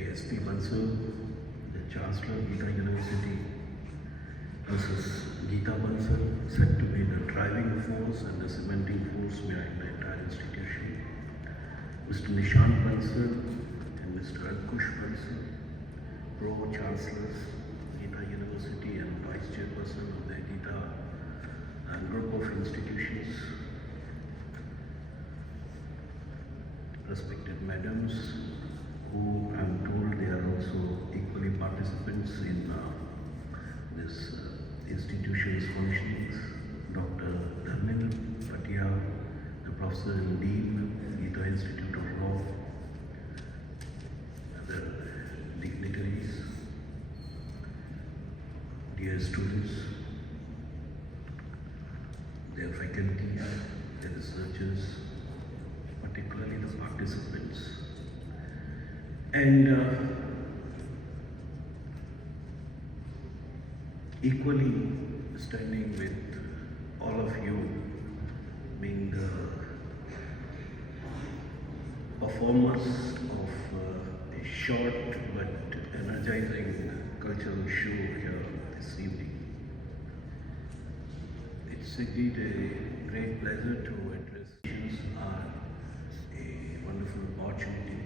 DSP Bansal, the Chancellor, Geeta University, versus Geeta Bansal, said to be the driving force and the cementing force behind the entire institution. Mr. Nishant Bansal and Mr. Ankush Bansal, Pro-Chancellors, Geeta University and Vice Chairperson of the Geeta group of institutions, respected madams, who I'm told they are also equally participants in this institution's functionings, Dr. Dharmin Patia, the Professor and Dean, Geeta Institute of Law, other dignitaries, dear students, their faculty, their researchers, particularly the participants, and equally standing with all of you, being the performers of a short but energizing cultural show here this evening. It's indeed a great pleasure to address you. Are a wonderful opportunity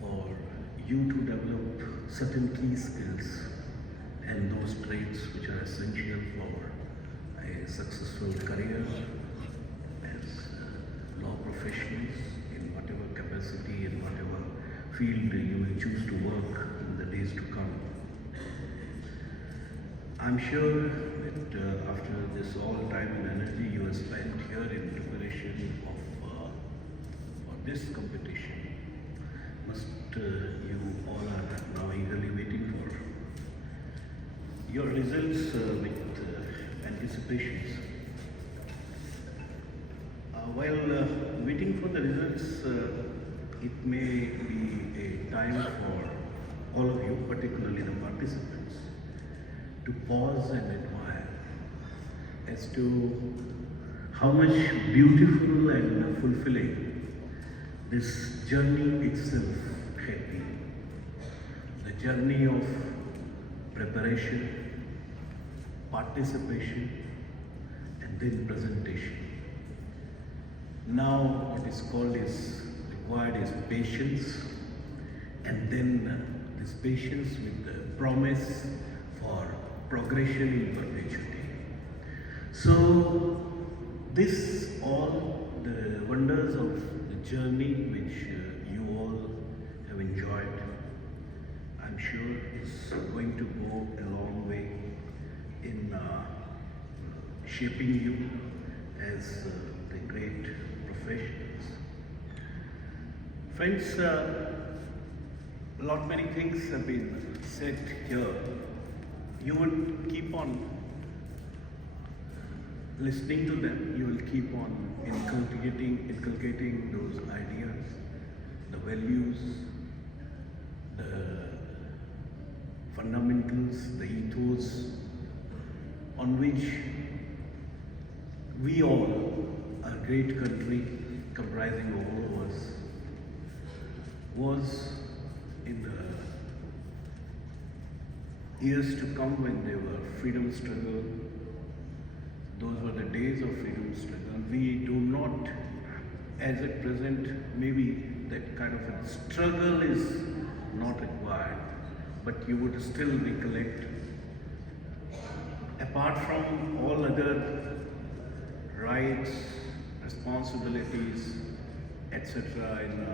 for you to develop certain key skills and those traits which are essential for a successful career as law professionals in whatever capacity, in whatever field you will choose to work in the days to come. I'm sure that after this all time and energy you have spent here in preparation of for this competition, must you all are now eagerly waiting for your results with anticipations. While waiting for the results, it may be a time for all of you, particularly the participants, to pause and admire as to how much beautiful and fulfilling this journey itself had been. The journey of preparation, participation, and then presentation. Now what is called is required is patience, and then this patience with the promise for progression in perpetuity. So this all the wonders of the journey which you all have enjoyed, I'm sure is going to go a long way in shaping you as the great professionals. Friends, many things have been said here. You will keep on listening to them, you will keep on inculcating those ideas, the values, the fundamentals, the ethos on which we all, our great country comprising all of us, was in the years to come when there were freedom struggle. Those were the days of freedom struggle. We do not, as at present, maybe that kind of a struggle is not required, but you would still recollect, apart from all other rights, responsibilities, etc. in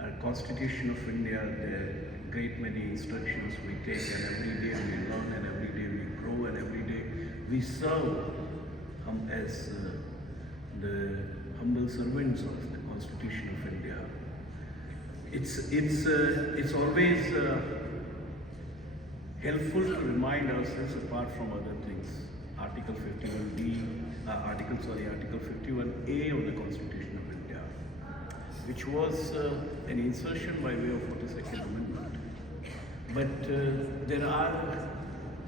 our Constitution of India, there are great many instructions we take, and every day we learn, and every day we grow, and every day we serve as the humble servants of the Constitution of India. It's always helpful to remind ourselves, apart from other things, Article 51A of the Constitution of India, which was an insertion by way of 42nd Amendment. But there are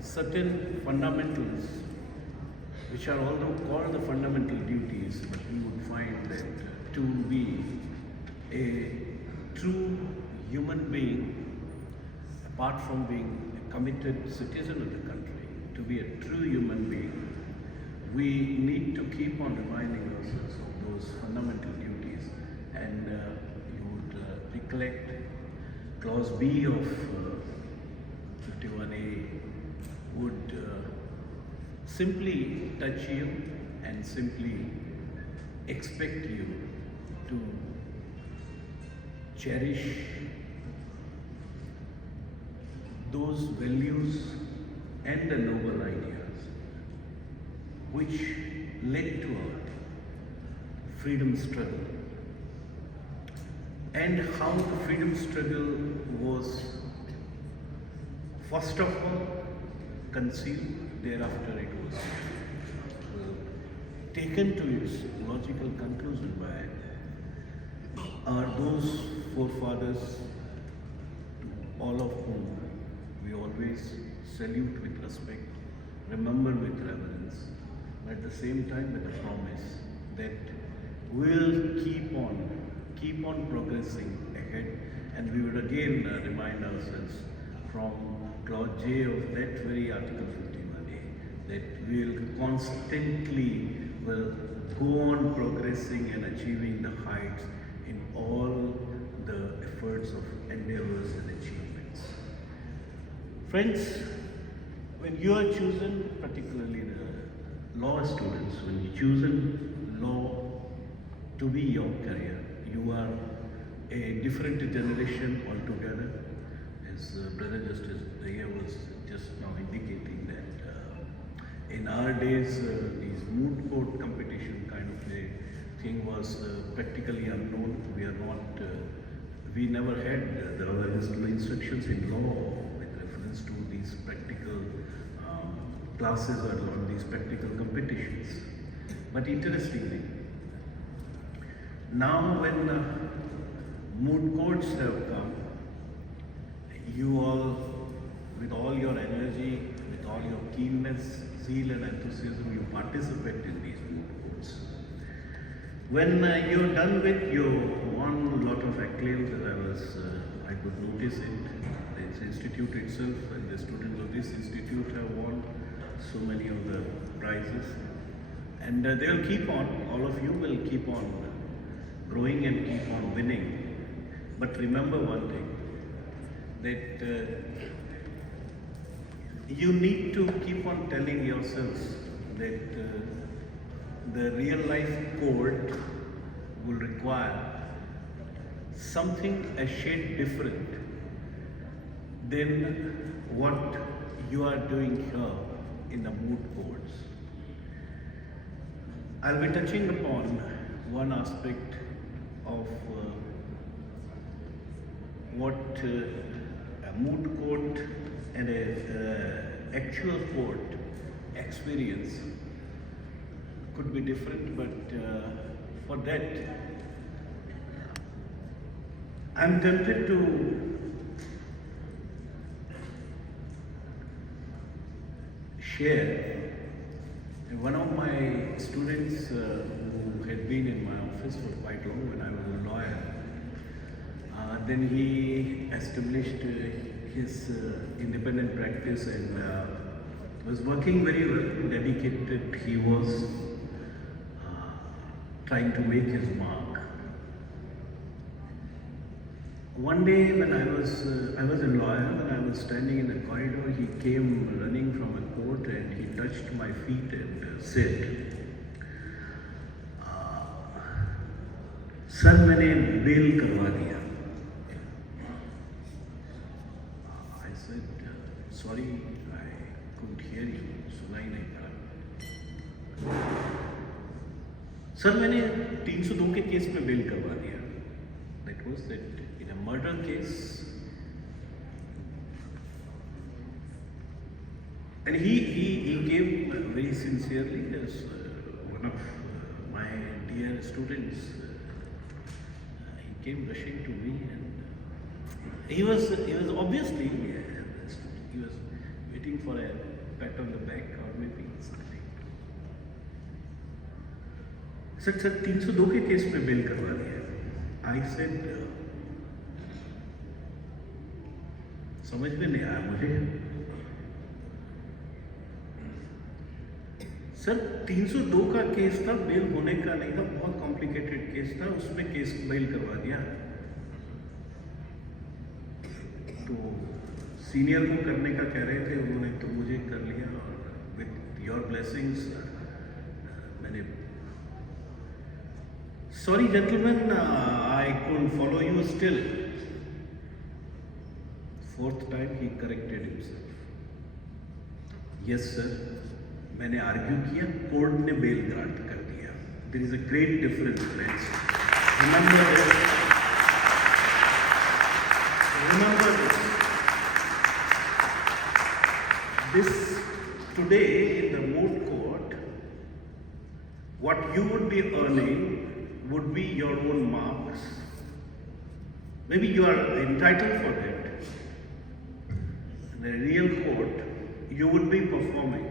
certain fundamentals which are although called the fundamental duties, but we would find that to be a true human being, apart from being a committed citizen of the country, to be a true human being, we need to keep on reminding ourselves of those fundamental duties. And you would recollect Clause B of 51A would simply touch you and simply expect you to cherish those values and the noble ideas which led to our freedom struggle, and how the freedom struggle was first of all conceived, thereafter it was taken to its logical conclusion by those forefathers, all of whom we always salute with respect, remember with reverence, but at the same time with a promise that we'll keep on progressing ahead, and we would again remind ourselves from Clause J of that very Article 51A that we'll constantly will go on progressing and achieving the heights in all the efforts of endeavors and achievements. Friends, when you are chosen, particularly the law students, when you chosen law to be your career, you are a different generation altogether. As Brother Justice Daya was just now indicating that in our days, these moot court competition kind of a thing was practically unknown. We never had the instructions in law with reference to these practical classes or on these practical competitions. But interestingly, now when moot courts have come, you all, with all your energy, with all your keenness, zeal and enthusiasm, you participate in these moot courts. When you're done with, you won a lot of acclaims, as I could notice it. The institute itself and the students of this institute have won so many of the prizes. And they'll keep on, all of you will keep on growing and keep on winning. But remember one thing, that you need to keep on telling yourselves that the real life court will require something a shade different than what you are doing here in the moot courts. I'll be touching upon one aspect of what a moot court and a actual court experience could be different, but for that I'm tempted to share one of my students who had been in my office for quite long when I was a lawyer. Then he established his independent practice and was working very well, dedicated. He was trying to make his mark. One day when I was a lawyer, when I was standing in the corridor, he came running from a court and he touched my feet and said, "Sir, मैंने bell करवा दिया." I said, "Sorry, I couldn't hear you. सुनाई नहीं पड़ा." "Sir, मैंने 302 के case में bell करवा दिया." That was that in a murder case. And he gave very sincerely as one of my dear students. He came rushing to me and he was obviously he was waiting for a pat on the back or maybe something. Sir, 302 के case में bell करवा दिया. I said, समझ में नहीं आया मुझे। Sir 302 का केस था, बेल होने का नहीं था, बहुत कॉम्प्लिकेटेड केस था, उसमें केस बेल करवा दिया। तो सीनियर को करने का कह रहे थे उन्होंने, तो मुझे कर लिया और विथ योर ब्लेसिंग्स मैंने। Sorry gentleman, I couldn't follow you still. Fourth time ही करेक्टेड हिमसेल्फ। यस सर, मैंने आर्ग्यू किया, कोर्ट ने बेल ग्रांट कर दिया। There is a great difference friends, remember this today in the moot court. What you would be earning would be your own marks. Maybe you are entitled for it. In the real court, you would be performing.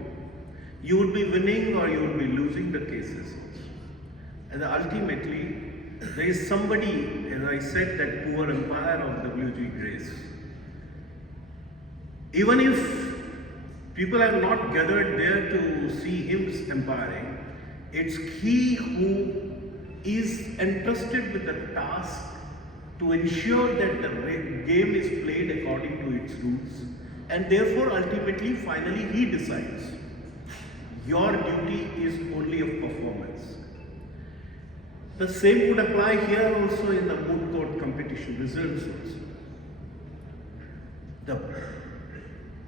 You would be winning or you would be losing the cases. And ultimately, there is somebody, as I said, that poor empire of W.G. Grace. Even if people are not gathered there to see him umpiring, it's he who is entrusted with the task to ensure that the game is played according to its rules, and therefore ultimately finally he decides. Your duty is only of performance. The same would apply here also in the moot court competition results also. The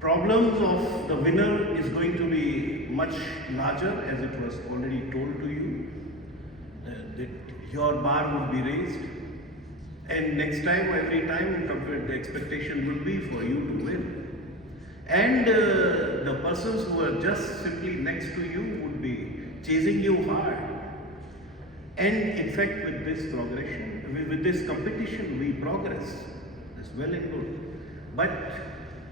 problems of the winner is going to be much larger, as it was already told to you, that your bar would be raised, and next time, every time, the expectation will be for you to win. And the persons who are just simply next to you would be chasing you hard. And in fact, with this progression, with this competition, we progress. It's well and good. But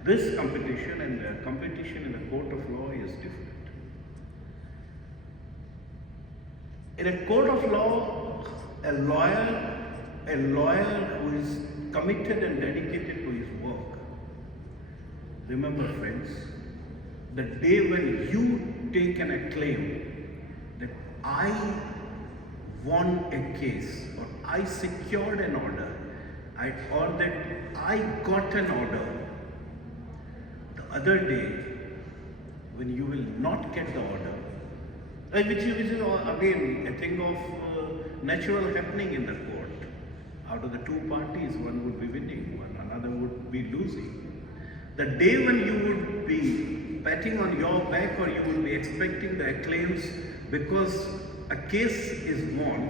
this competition and the competition in a court of law is different. In a court of law, a lawyer who is committed and dedicated to his work. Remember friends, the day when you take an acclaim that I won a case, or I secured an order, or that I got an order, the other day when you will not get the order, which is again a thing of natural happening in the court. Out of the two parties, one would be winning, another would be losing. The day when you would be patting on your back, or you would be expecting the acclaims because a case is won,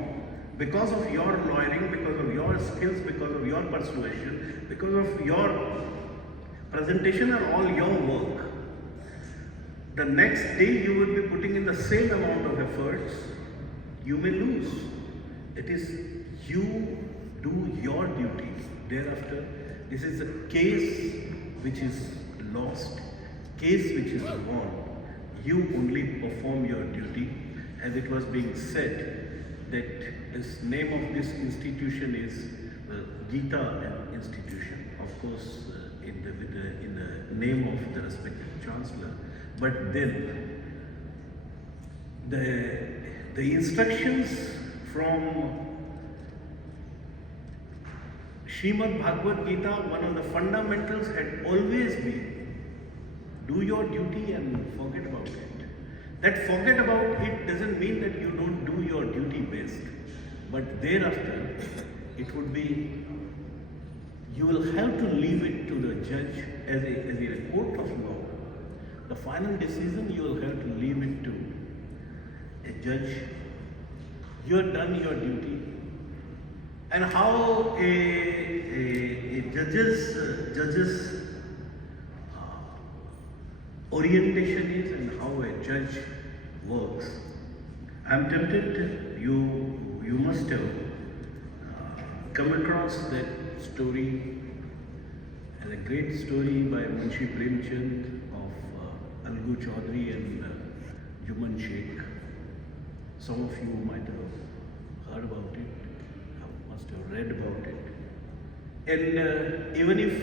because of your lawyering, because of your skills, because of your persuasion, because of your presentation and all your work. The next day you will be putting in the same amount of efforts, you may lose. It is you do your duty. Thereafter, this is a case which is lost, case which is won. You only perform your duty. As it was being said, that this name of this institution is Geeta institution, of course in the name of the respective chancellor. But then the instructions from Srimad Bhagavad Gita, one of the fundamentals had always been, do your duty and forget about it. That forget about it doesn't mean that you don't do your duty best, but thereafter it would be, you will have to leave it to the judge as a court of law. The final decision you will have to leave it to a judge. You have done your duty. And how a judge's orientation is, and how a judge works. I am tempted, you must have come across that story, as a great story by Munshi Premchand of Algu Chaudhary and Juman Sheikh. Some of you might have heard about it, must have read about it. And even if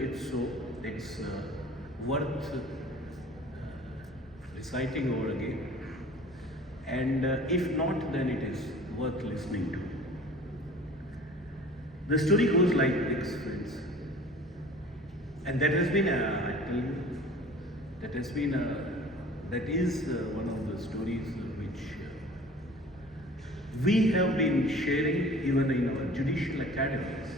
it's so, it's worth reciting over again. And if not, then it is worth listening to. The story goes like this, friends. And that has been, I tell you, that is one of the stories which we have been sharing even in our judicial academies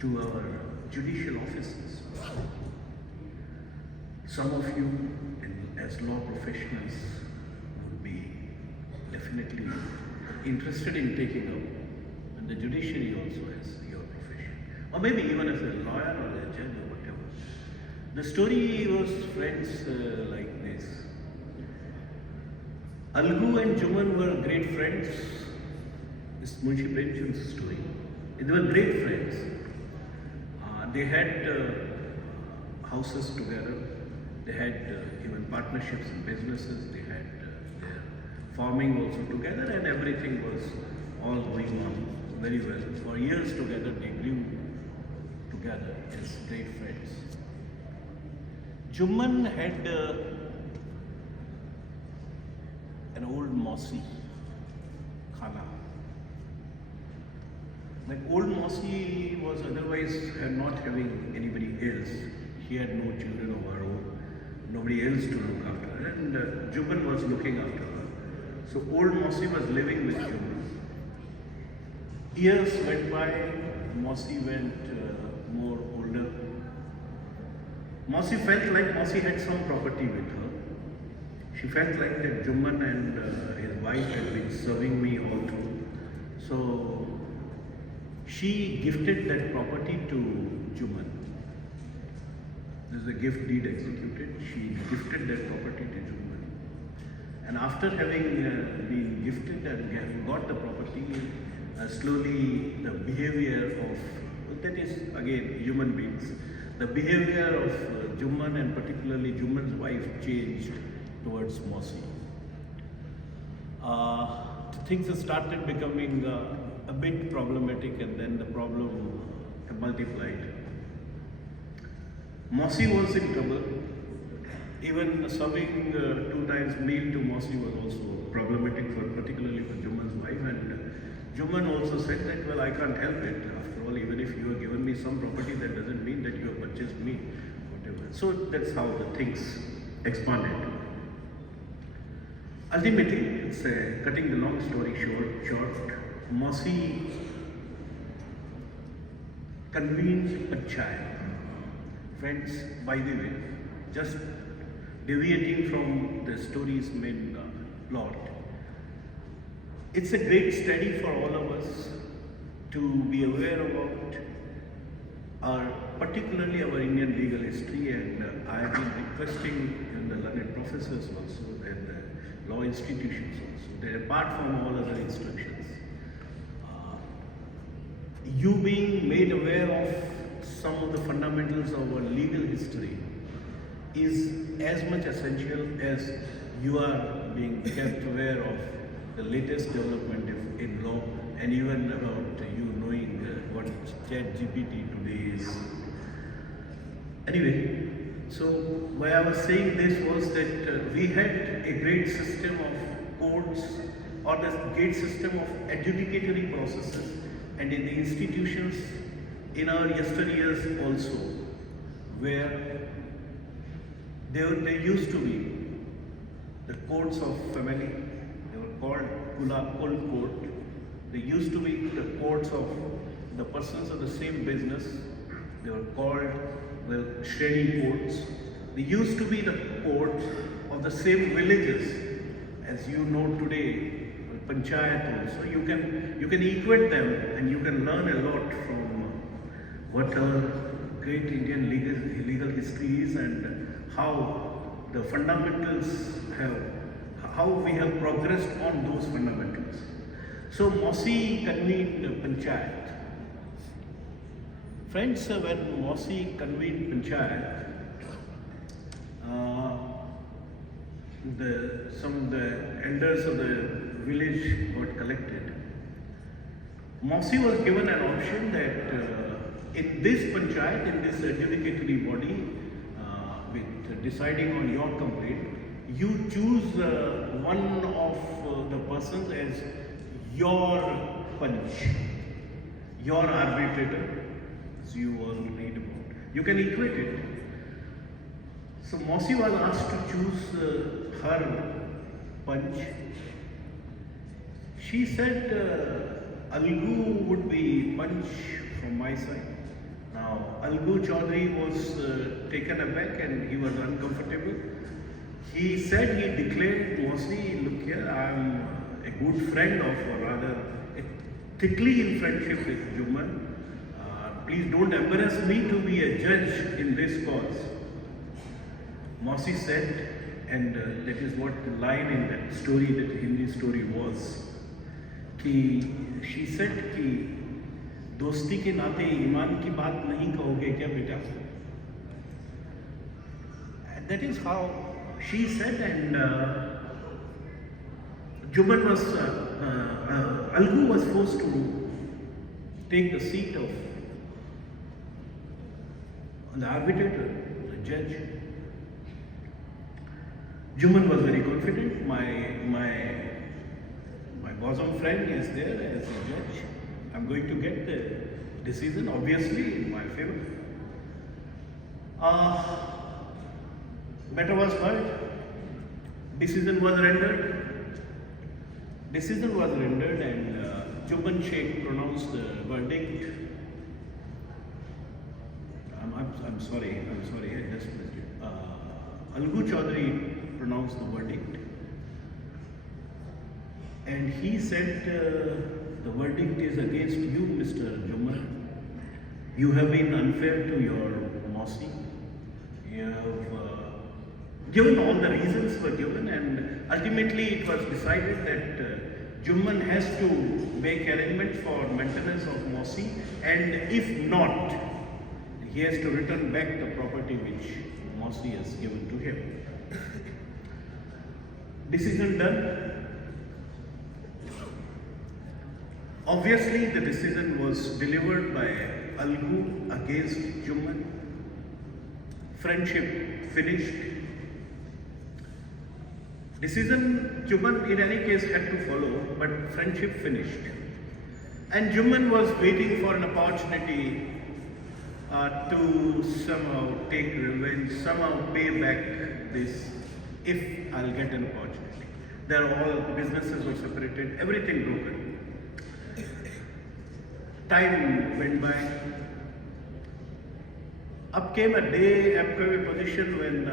to our judicial officers. Some of you, as law professionals, would be definitely interested in taking up, and the judiciary also as your profession, or maybe even as a lawyer or a judge or whatever. The story was, friends, like this. Algu and Juman were great friends. This is Munshi Premchand's story. They were great friends. They had houses together. They had even partnerships in businesses. They had their farming also together, and everything was all going on very well. For years together, they grew together as great friends. Juman had an old Mausi, Khana. Like old Mausi was otherwise not having anybody else. She had no children of her own, nobody else to look after her, and Juman was looking after her. So old Mausi was living with Juman. Years went by, Mausi went more older. Mausi felt like Mausi had some property with her. She felt like that Juman and his wife had been serving me all through. So she gifted that property to Juman. There's a gift deed executed. She gifted that property to Juman. And after having been gifted and having got the property, slowly the behavior of, that is again human beings, the behavior of Juman and particularly Juman's wife changed towards Mausi. Things started becoming a bit problematic, and then the problem multiplied. Mausi was in trouble. Even serving 2 times meal to Mausi was also problematic, particularly for Juman's wife. And Juman also said that, well, I can't help it. After all, even if you have given me some property, that doesn't mean that you have purchased me, whatever. So that's how the things expanded. Ultimately, it's cutting the long story short, Mausi convened Panchayat. Friends, by the way, just deviating from the story's main plot, it's a great study for all of us to be aware about particularly our Indian legal history, and I have been requesting in the learned professors also and the law institutions also, that apart from all other instructions, you being made aware of some of the fundamentals of our legal history is as much essential as you are being kept aware of the latest development in law, and even about you knowing what ChatGPT today is. Anyway, so why I was saying this was that we had a great system of courts, or the great system of adjudicatory processes, and in the institutions in our yesteryears also, where there used to be the courts of family. They were called Kul court. They used to be the courts of the persons of the same business. They were called, well, Shreni courts. They used to be the courts of the same villages, as you know today, Panchayat also. You can equate them, and you can learn a lot from what our great Indian legal history is, and how the fundamentals how we have progressed on those fundamentals. So Mausi convened Panchayat. Friends, when Mausi convened Panchayat, some of the elders of the village got collected. Mausi was given an option that in this panchayat, in this adjudicatory body, with deciding on your complaint, you choose one of the persons as your punch, your arbitrator, as you all read about. You can equate it. So Mausi was asked to choose her punch. She said Algu would be punch from my side. Now Algu Chaudhary was taken aback and he was uncomfortable. He said, he declared, Mausi, look here, I am a good friend of, or rather, thickly in friendship with Juman. Please don't embarrass me to be a judge in this cause. Mausi said, and that is what the line in that story, that Hindi story was, she said कि दोस्ती के नाते ईमान की बात नहीं कहोगे क्या बेटा? And that is how she said, and Juman was, Algu was forced to take the seat of the arbitrator, the judge. Juman was very confident. My bosom friend is there as a judge. I'm going to get the decision, obviously, in my favor. Matter was heard. Decision was rendered. Decision was rendered, and Juman Sheikh pronounced the verdict. I'm sorry, I just missed it. Algu Chaudhary pronounced the verdict. And he said, the verdict is against you, Mr. Juman. You have been unfair to your Mausi. You have given all the reasons were given, and ultimately it was decided that Juman has to make arrangement for maintenance of Mausi, and if not, he has to return back the property which Mausi has given to him. Decision done. Obviously, the decision was delivered by Algu against Juman. Friendship finished. Decision Juman in any case had to follow, but friendship finished. And Juman was waiting for an opportunity to somehow take revenge, somehow pay back this, if I'll get an opportunity. All businesses were separated, everything broken. Time went by. Up came a day, up came a position when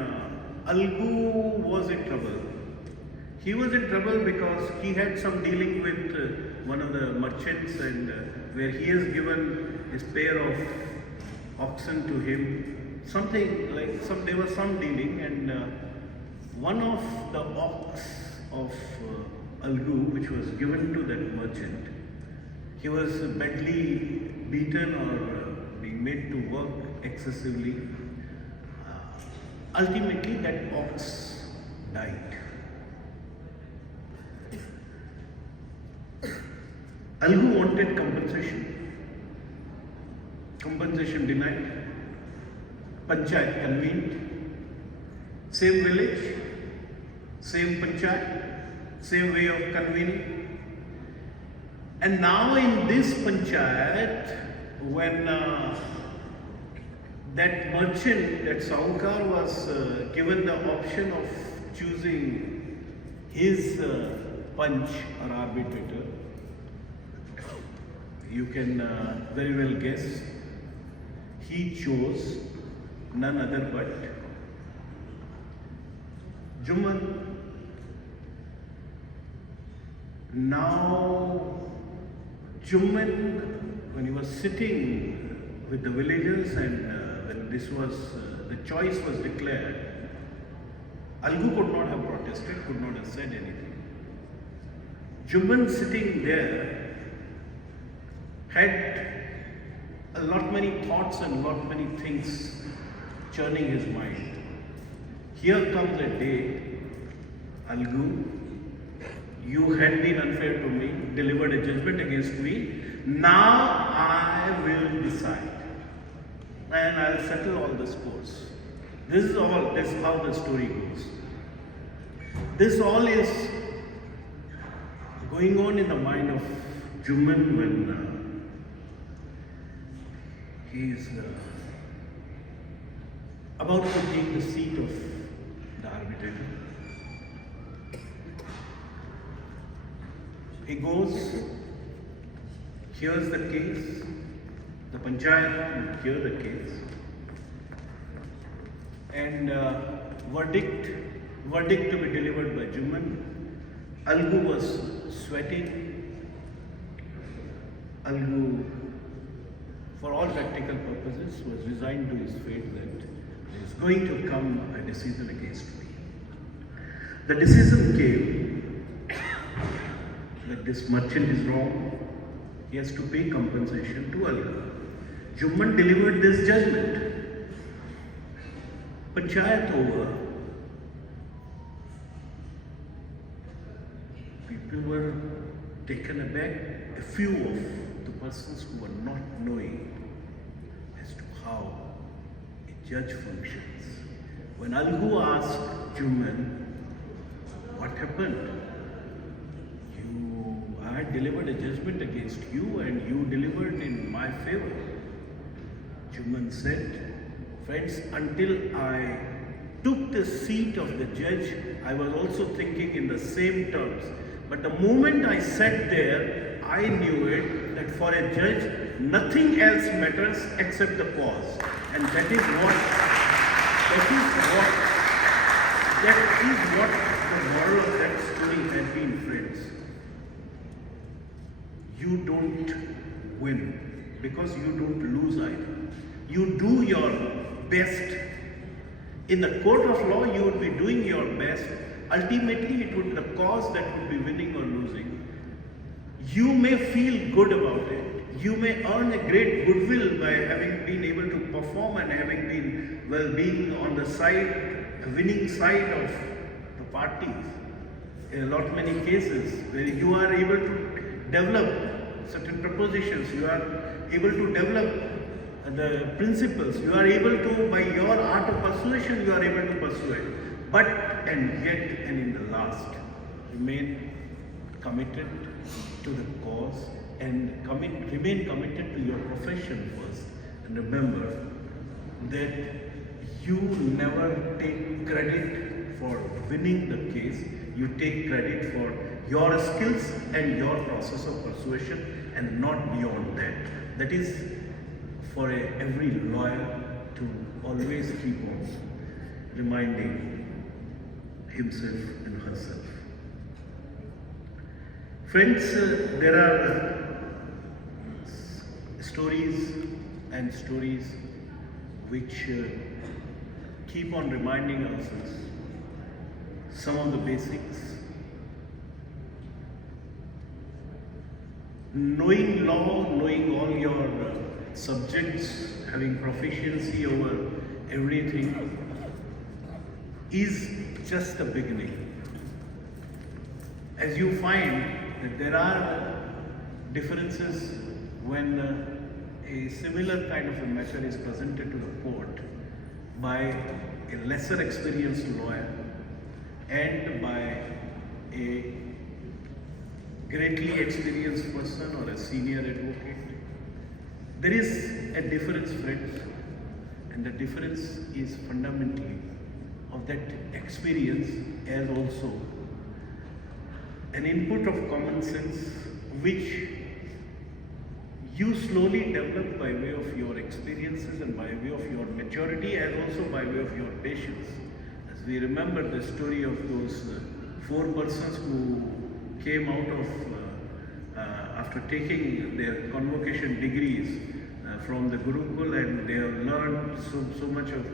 Algu was in trouble. He was in trouble because he had some dealing with one of the merchants, and where he has given his pair of oxen to him. Something like there was some dealing, and one of the ox of Algu, which was given to that merchant, he was badly beaten or being made to work excessively. Ultimately, that ox died. Algu wanted compensation. Compensation denied. Panchayat convened. Same village, same panchayat, same way of convening. And now in this panchayat, when that merchant, that Saukar, was given the option of choosing his punch or arbitrator, you can very well guess, he chose none other but Juman. Now, Juman, when he was sitting with the villagers, and when this was, the choice was declared, Algu could not have protested, could not have said anything. Juman sitting there had a lot many thoughts and lot many things churning his mind. Here comes a day, Algu, you had been unfair to me, delivered a judgment against me. Now I will decide. and I'll settle all the scores. This is how the story goes. This all is going on in the mind of Juman when he is about to take the seat of the arbitrator. He goes, hears the case, the panchayat will hear the case, and verdict to be delivered by Juman. Algu was sweating. Algu, for all practical purposes, was resigned to his fate that there is going to come a decision against me. The decision came that this merchant is wrong. He has to pay compensation to Algu. Juman delivered this judgment. Panchayat over. People were taken aback. A few of the persons who were not knowing as to how a judge functions. When Algu asked Juman, what happened? I delivered a judgment against you and you delivered in my favor. Juman said, friends, until I took the seat of the judge, I was also thinking in the same terms. But the moment I sat there, I knew it that for a judge, nothing else matters except the cause. And that is what the moral of that story has been, friends. You don't win because you don't lose either. You do your best. In the court of law, you would be doing your best. Ultimately, it would the cause that would be winning or losing. You may feel good about it. You may earn a great goodwill by having been able to perform and having been, being on the winning side of the parties. In a lot many cases where you are able to develop certain propositions, you are able to develop the principles, you are able to, by your art of persuasion, you are able to persuade. But, and in the last, remain committed to the cause and remain committed to your profession first. And remember that you never take credit for winning the case, you take credit for your skills and your process of persuasion and not beyond that. That is for every lawyer to always keep on reminding himself and herself. Friends, there are stories which keep on reminding ourselves some of the basics. Knowing law, knowing all your subjects, having proficiency over everything is just the beginning. As you find that there are differences when a similar kind of a matter is presented to the court by a lesser experienced lawyer and by a greatly experienced person or a senior advocate. There is a difference, friends, and the difference is fundamentally of that experience as also an input of common sense which you slowly develop by way of your experiences and by way of your maturity and also by way of your patience. As we remember the story of those four persons who came out of after taking their convocation degrees from the Gurukul, and they have learned so much of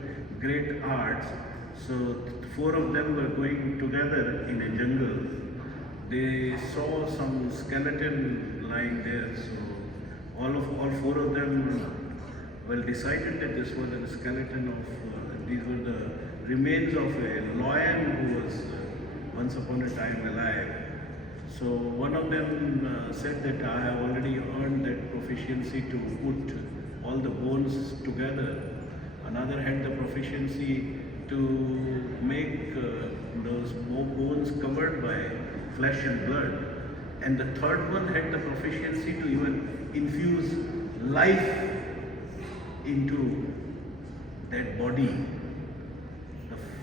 great arts. So four of them were going together in a jungle. They saw some skeleton lying there. So all four of them decided that this was the skeleton of these were the remains of a lion who was once upon a time alive. So one of them said that I have already earned that proficiency to put all the bones together. Another had the proficiency to make those bones covered by flesh and blood. And the third one had the proficiency to even infuse life into that body.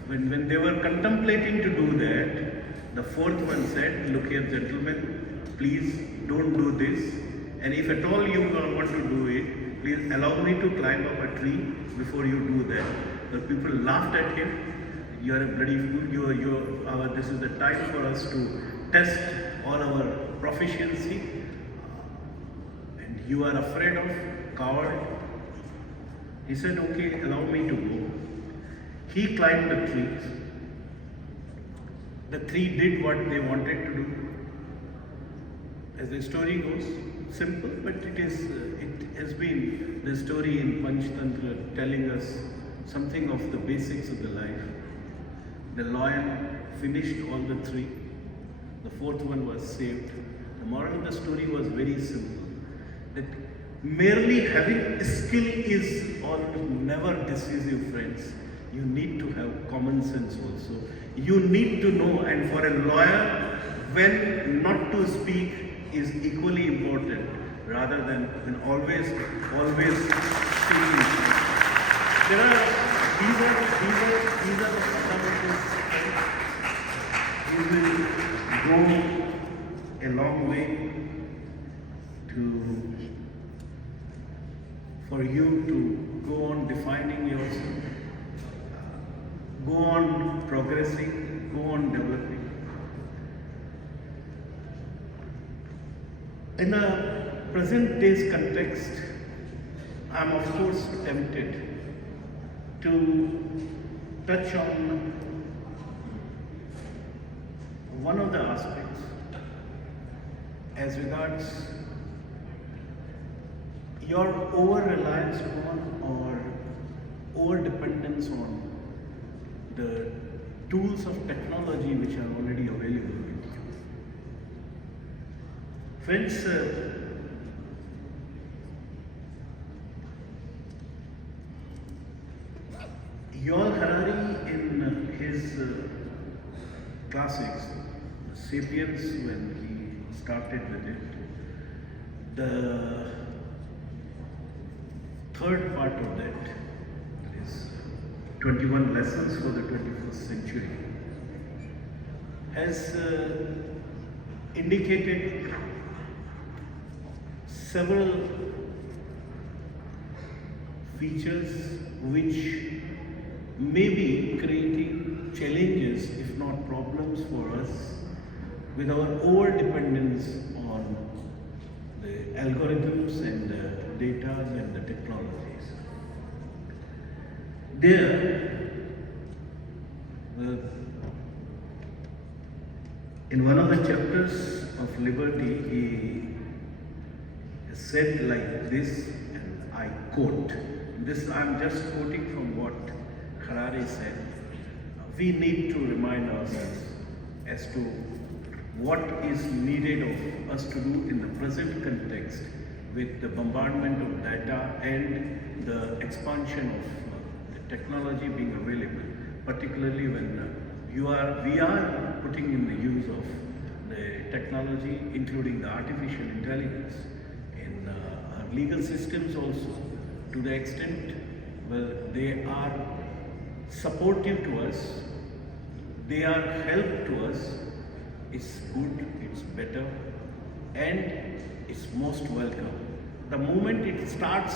When they were contemplating to do that, the fourth one said, look here gentlemen, please don't do this. And if at all you want to do it, please allow me to climb up a tree before you do that. The people laughed at him. You are a bloody fool. This is the time for us to test all our proficiency. And you are afraid of, coward. He said, okay, allow me to go. He climbed the trees. The three did what they wanted to do. As the story goes, simple, but it has been the story in Panchtantra telling us something of the basics of the life. The lion finished all the three. The fourth one was saved. The moral of the story was very simple. That merely having skill is never decisive, friends. You need to have common sense also. You need to know, and for a lawyer, when not to speak is equally important rather than always speaking. These are the fundamentals you will go a long way for you to go on defining yourself, go on progressing, go on developing. In a present day's context, I am of course tempted to touch on one of the aspects as regards your over-reliance on or over-dependence on the tools of technology which are already available with you. Friends, Yuval Harari in his classics, Sapiens, when he started with it, the third part of that is 21 lessons for the 21st century, has indicated several features which may be creating challenges, if not problems, for us with our over-dependence on the algorithms and the data and the technologies. There, in one of the chapters of Liberty, he said like this, and I quote, this I'm just quoting from what Harari said. We need to remind ourselves as to what is needed of us to do in the present context with the bombardment of data and the expansion of the technology being available, particularly when we are putting in the use of the technology, including the artificial intelligence in our legal systems also, to the extent they are supportive to us, they are help to us. It's good, it's better, and it's most welcome. The moment it starts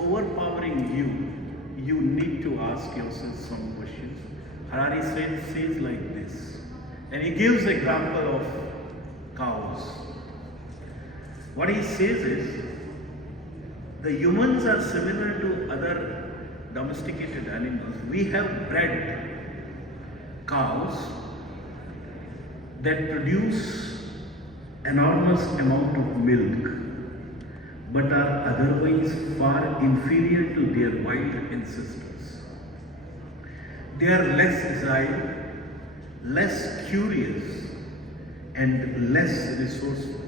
overpowering you, you need to ask yourself some questions. Harari says like this, and he gives example of cows. What he says is, the humans are similar to other domesticated animals. We have bred cows that produce enormous amount of milk, but are otherwise far inferior to their wild ancestors. They are less agile, less curious, and less resourceful.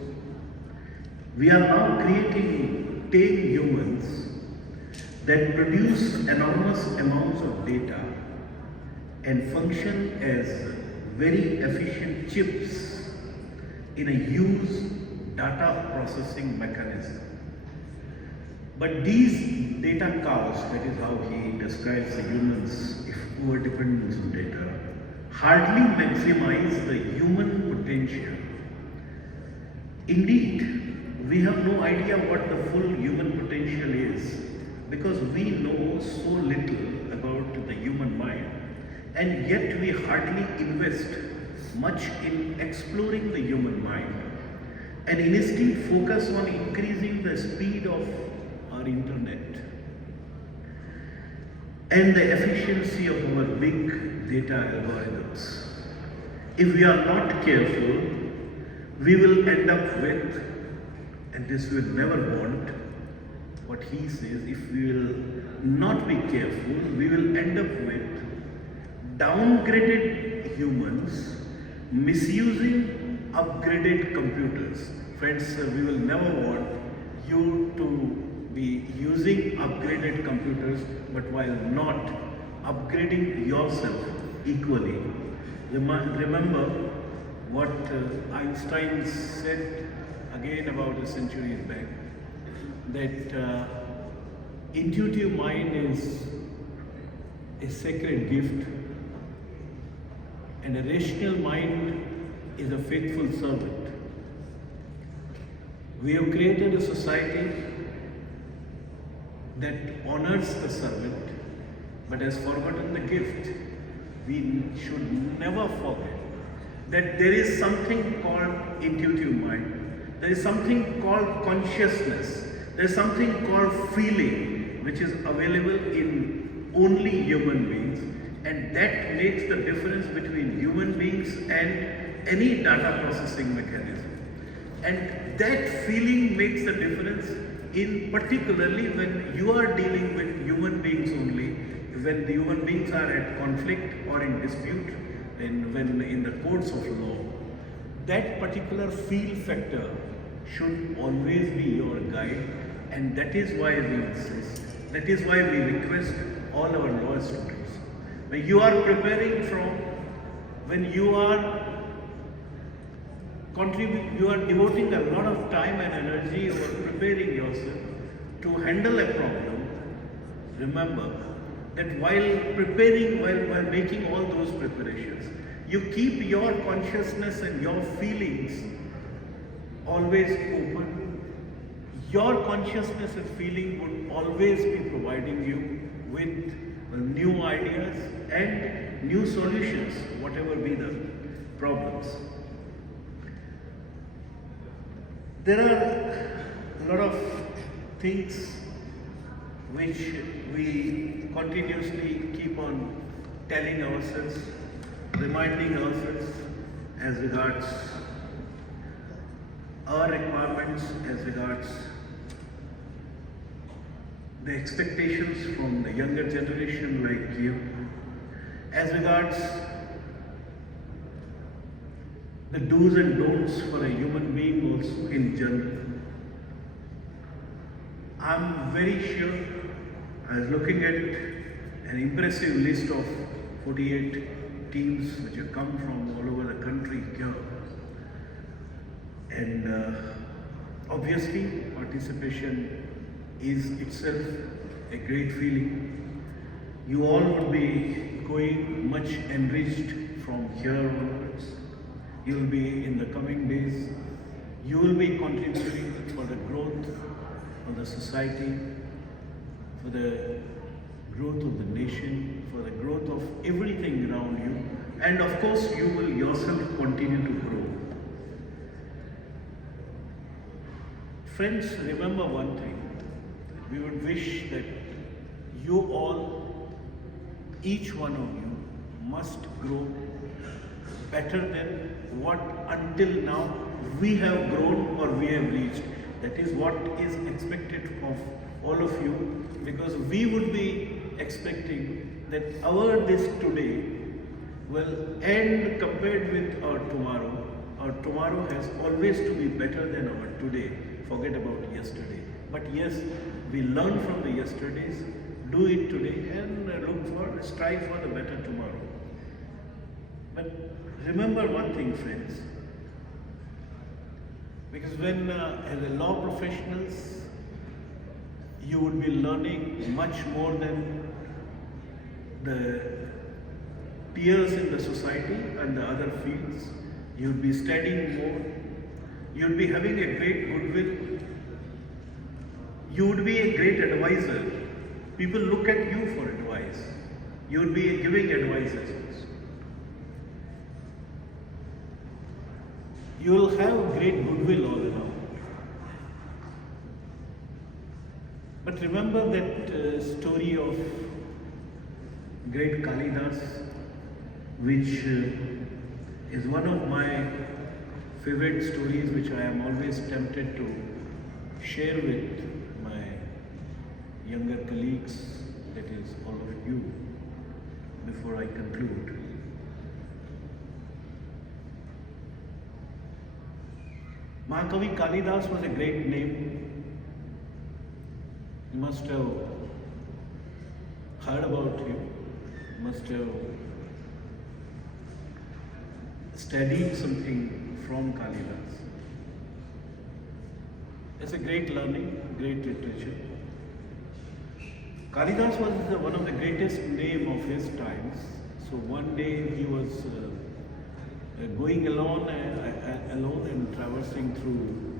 We are now creating tame humans that produce enormous amounts of data and function as very efficient chips in a huge data processing mechanism. But these data cows, that is how he describes the humans, if over-dependence on data, hardly maximize the human potential. Indeed, we have no idea what the full human potential is because we know so little about the human mind, and yet we hardly invest much in exploring the human mind and instead focus on increasing the speed of our internet and the efficiency of our big data algorithms. If we are not careful, we will end up with, and this we will never want, what he says, if we will not be careful, we will end up with downgraded humans misusing upgraded computers. Friends, we will never want you to be using upgraded computers, but while not upgrading yourself equally. Remember what Einstein said again about a century back, that intuitive mind is a sacred gift and a rational mind is a faithful servant. We have created a society that honors the servant but has forgotten the gift. We should never forget that there is something called intuitive mind, there is something called consciousness, there is something called feeling which is available in only human beings, and that makes the difference between human beings and any data processing mechanism. And that feeling makes the difference in particularly when you are dealing with human beings only, when the human beings are at conflict or in dispute, and when in the courts of law. That particular feel factor should always be your guide, and that is why we insist, that is why we request all our law students. When you are preparing when you are devoting a lot of time and energy over preparing yourself to handle a problem, remember that while preparing, while making all those preparations, you keep your consciousness and your feelings always open. Your consciousness and feeling would always be providing you with new ideas and new solutions, whatever be the problems. There are a lot of things which we continuously keep on telling ourselves, reminding ourselves as regards our requirements, as regards the expectations from the younger generation like you, as regards the do's and don'ts for a human being also in general. I'm very sure, I was looking at an impressive list of 48 teams which have come from all over the country here. And obviously participation is itself a great feeling. You all would be going much enriched from here onwards. You will be in the coming days, you will be contributing for the growth of the society, for the growth of the nation, for the growth of everything around you, and of course you will yourself continue to grow. Friends, remember one thing. We would wish that you all, each one of you, must grow better than what until now we have grown or we have reached. That is what is expected of all of you, because we would be expecting that our this today will end compared with our tomorrow. Our tomorrow has always to be better than our today. Forget about yesterday. But yes, We learn from the yesterdays, do it today, and strive for the better tomorrow. But remember one thing, friends, because when as a law professionals, you would be learning much more than the peers in the society and the other fields. You would be studying more. You would be having a great goodwill. You would be a great advisor. People look at you for advice. You would be giving advices. You will have great goodwill all around. But remember that story of great Kalidas, which is one of my favorite stories, which I am always tempted to share with my younger colleagues, that is all of you, before I conclude. Mahakavi Kalidas was a great name. You must have heard about him, must have studied something from Kalidas. It's a great learning, great literature. Kalidas was one of the greatest names of his times. So one day he was going alone and traversing through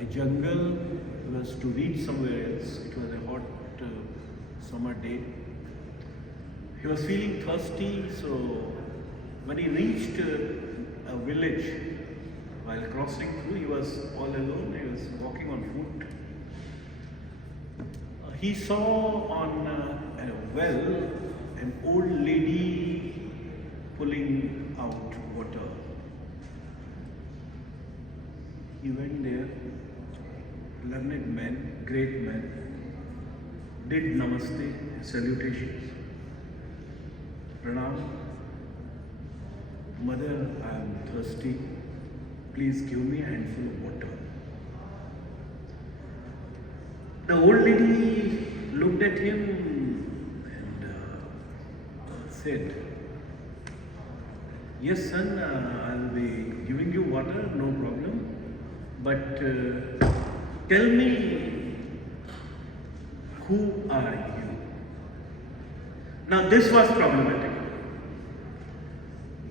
a jungle. He was to reach somewhere else. It was a hot summer day. He was feeling thirsty, so when he reached a village, while crossing through, he was all alone. He was walking on foot. He saw on a well an old lady pulling out water. He went there, learned man, great man, did namaste, salutations, pranam. Mother, I am thirsty. Please give me a handful of water. The old lady looked at him and said, yes, son, I'll be giving you water, no problem. But tell me, who are you? Now this was problematic.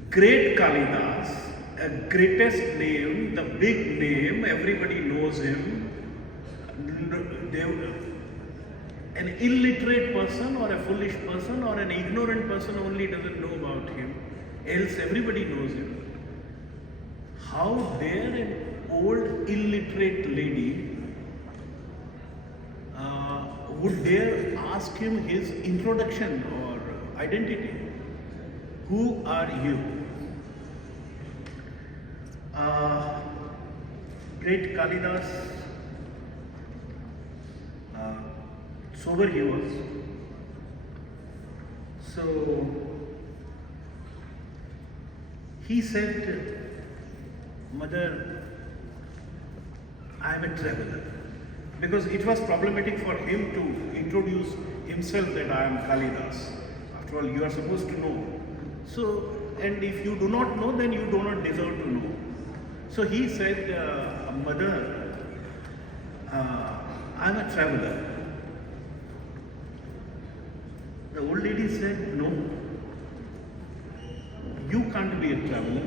Great Kalidas, a greatest name, the big name, everybody knows him. An illiterate person or a foolish person or an ignorant person only doesn't know about him. Else everybody knows him. How dare an old illiterate lady would dare ask him his introduction or identity? Who are you? Great Kalidas, sober he was. So he said, Mother, I am a traveler. Because it was problematic for him to introduce himself that I am Kalidas. After all, you are supposed to know. So, and if you do not know, then you do not deserve to know. So he said, Mother, I am a traveler. The old lady said, no, you can't be a traveler.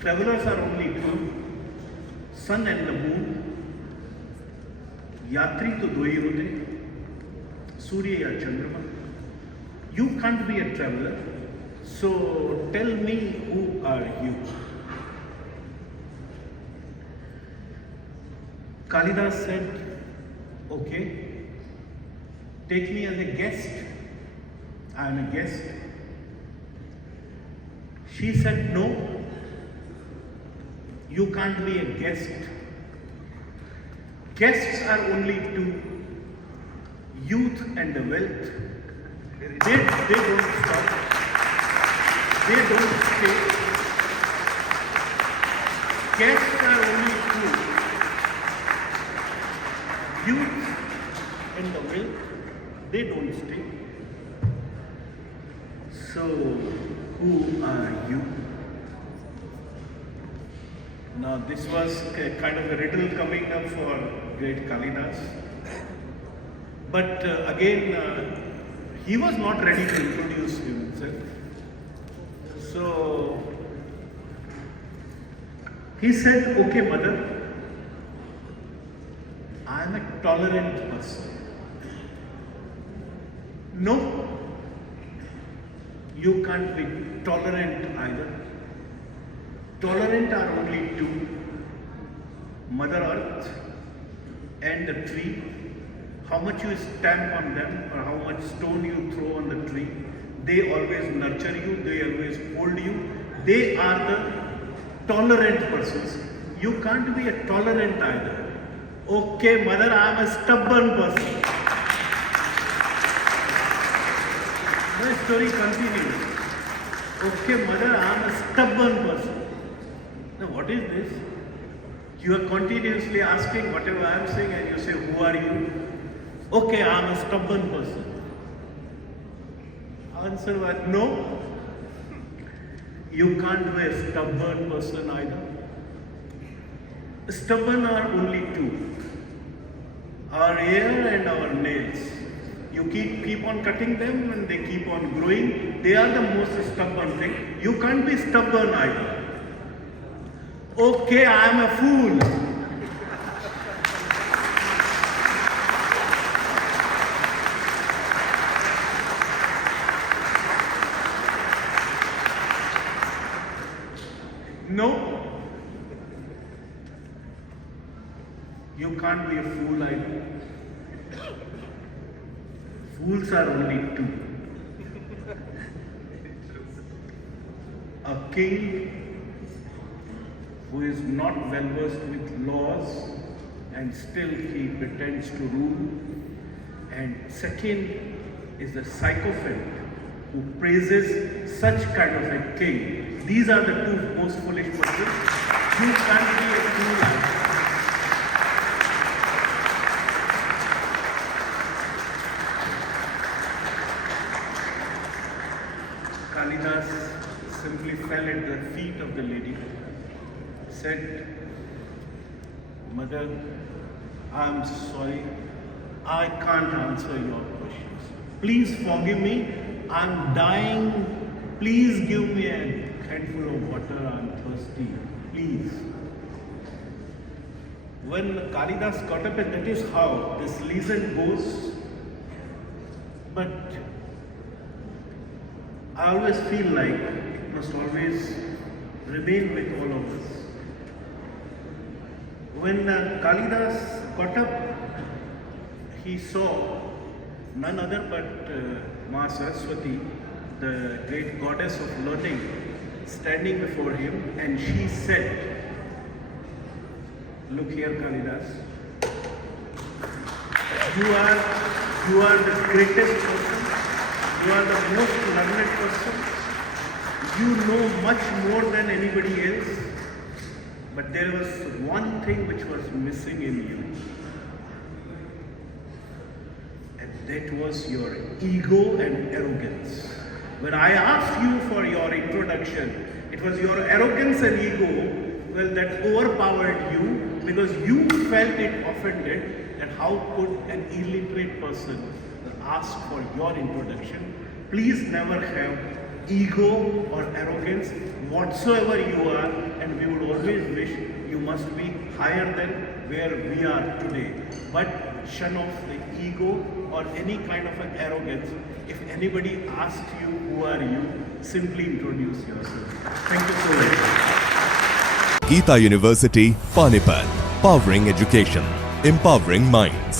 Travelers are only two, sun and the moon. Yatri to do ही होते, Surya या Chandrama. You can't be a traveler. So tell me, who are you? Kalidas said, okay, take me as a guest. I am a guest. She said, no, you can't be a guest. Guests are only to youth and the wealth. They don't stop. They don't stay. Guests are only to youth and the wealth, they don't stay. So, who are you? Now, this was kind of a riddle coming up for great Kalidas. But he was not ready to introduce himself. So, he said, okay, mother, I am a tolerant person. No, you can't be tolerant either. Tolerant are only two, Mother Earth and the tree. How much you stamp on them or how much stone you throw on the tree, they always nurture you, they always hold you. They are the tolerant persons. You can't be a tolerant either. Okay, mother, I am a stubborn person. The story continues. Okay, mother, I am a stubborn person. Now, what is this? You are continuously asking whatever I am saying, and you say, who are you? Okay, I am a stubborn person. Answer was, no. You can't be a stubborn person either. Stubborn are only two. Our hair and our nails. You keep on cutting them and they keep on growing. They are the most stubborn thing. You can't be stubborn either. Okay, I am a fool. No, you can't be a fool either. Fools are only two. A king who is not well versed with laws and still he pretends to rule. And second is the sycophant who praises such kind of a king. These are the two most foolish persons. You can't be a fool. Kalidas simply fell at the feet of the lady, said, Mother, I am sorry, I can't answer your questions. Please forgive me, I am dying, please give me a handful of water, I am thirsty, please. When Kalidas got up, and that is how this legend goes, but I always feel like it must always remain with all of us. When Kalidas got up, he saw none other but Ma Saraswati, the great goddess of learning, standing before him, and she said, look here, Kalidas, you are the greatest person. You are the most learned person. You know much more than anybody else. But there was one thing which was missing in you. And that was your ego and arrogance. When I asked you for your introduction, it was your arrogance and ego, well, that overpowered you because you felt it offended that how could an illiterate person ask for your introduction. Please never have ego or arrogance whatsoever you are, and we would always wish you must be higher than where we are today. But shun off the ego or any kind of an arrogance. If anybody asks you who are you, simply introduce yourself. Thank you so much. Geeta University, Panipat. Powering education, empowering minds.